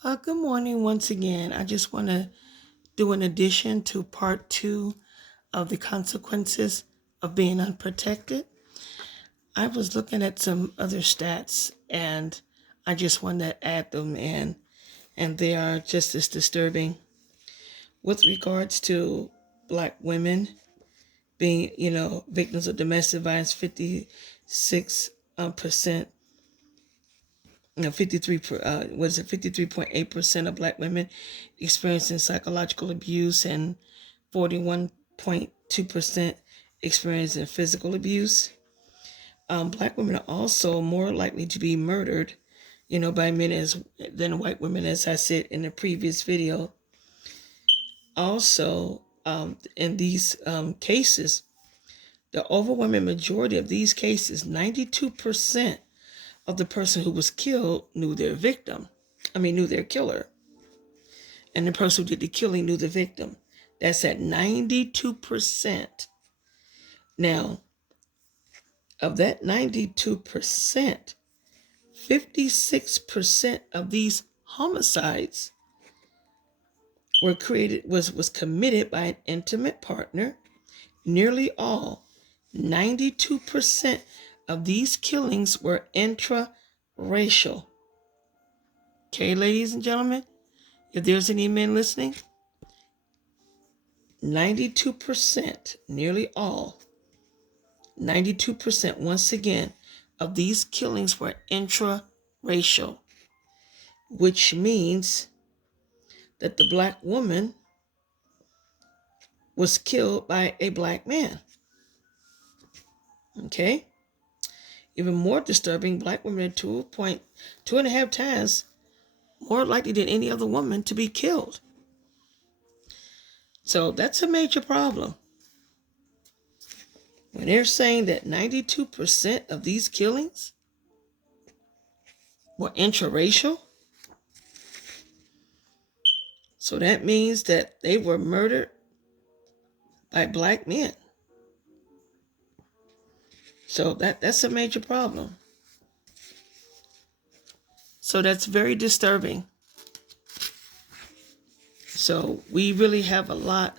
Good morning once again. I just want to do an addition to part two of the consequences of being unprotected. I was looking at some other stats and I just wanted to add them in, and they are just as disturbing. With regards to Black women being, victims of domestic violence, 56% 53.8% of Black women experiencing psychological abuse, and 41.2% experiencing physical abuse. Black women are also more likely to be murdered, by men than white women, as I said in the previous video. Also, in these cases, the overwhelming majority of these cases, 92% of the person who was killed knew their killer. And the person who did the killing knew the victim. That's at 92%. Now, of that 92%, 56% of these homicides was committed by an intimate partner. Nearly all, 92% of these killings were intraracial. Okay, ladies and gentlemen, if there's any men listening, 92%, nearly all, 92%, once again, of these killings were intraracial, which means that the Black woman was killed by a Black man. Okay? Even more disturbing, Black women are 2.5 times more likely than any other woman to be killed. So that's a major problem. When they're saying that 92% of these killings were intraracial, so that means that they were murdered by Black men. So that's a major problem. So that's very disturbing. So we really have a lot,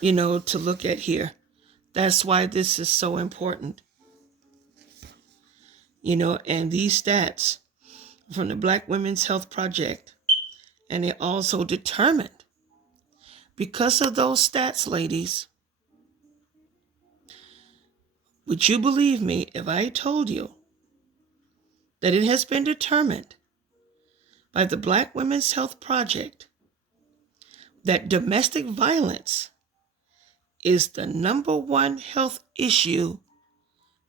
to look at here. That's why this is so important. And these stats from the Black Women's Health Project, and they also determined, because of those stats, ladies, would you believe me if I told you that it has been determined by the Black Women's Health Project that domestic violence is the number one health issue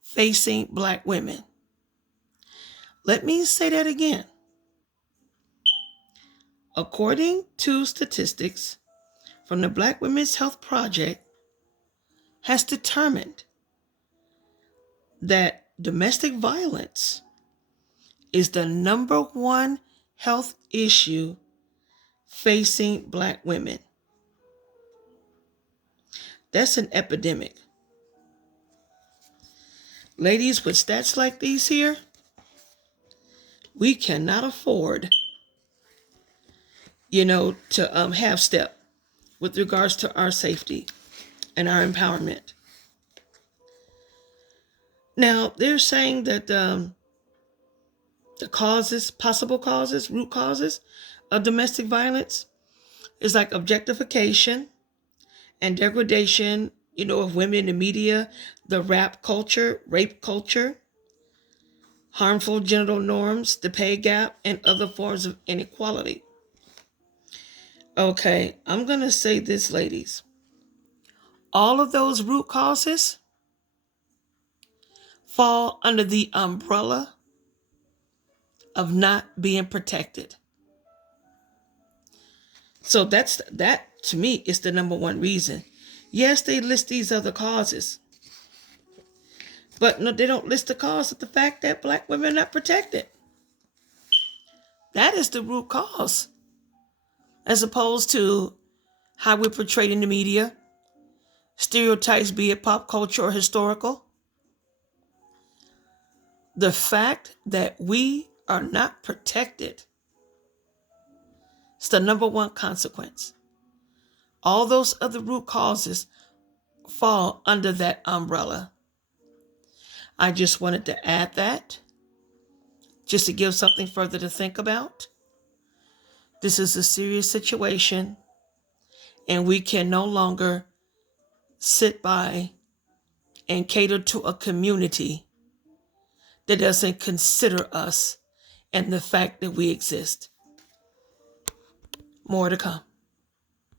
facing Black women? Let me say that again. According to statistics from the Black Women's Health Project, has determined that domestic violence is the number one health issue facing Black women. That's an epidemic. Ladies, with stats like these here, we cannot afford, to half step with regards to our safety and our empowerment. Now, they're saying that the possible causes, root causes of domestic violence is like objectification and degradation, of women in the media, the rape culture, harmful genital norms, the pay gap, and other forms of inequality. Okay, I'm going to say this, ladies. All of those root causes fall under the umbrella of not being protected. So that to me is the number one reason. Yes, they list these other causes, but no, they don't list the cause of the fact that Black women are not protected. That is the root cause, as opposed to how we're portrayed in the media, stereotypes, be it pop culture or historical. The fact that we are not protected It's the number one consequence. All those other root causes fall under that umbrella. I just wanted to add that, just to give something further to think about. This is a serious situation, and we can no longer sit by and cater to a community that doesn't consider us and the fact that we exist. More to come.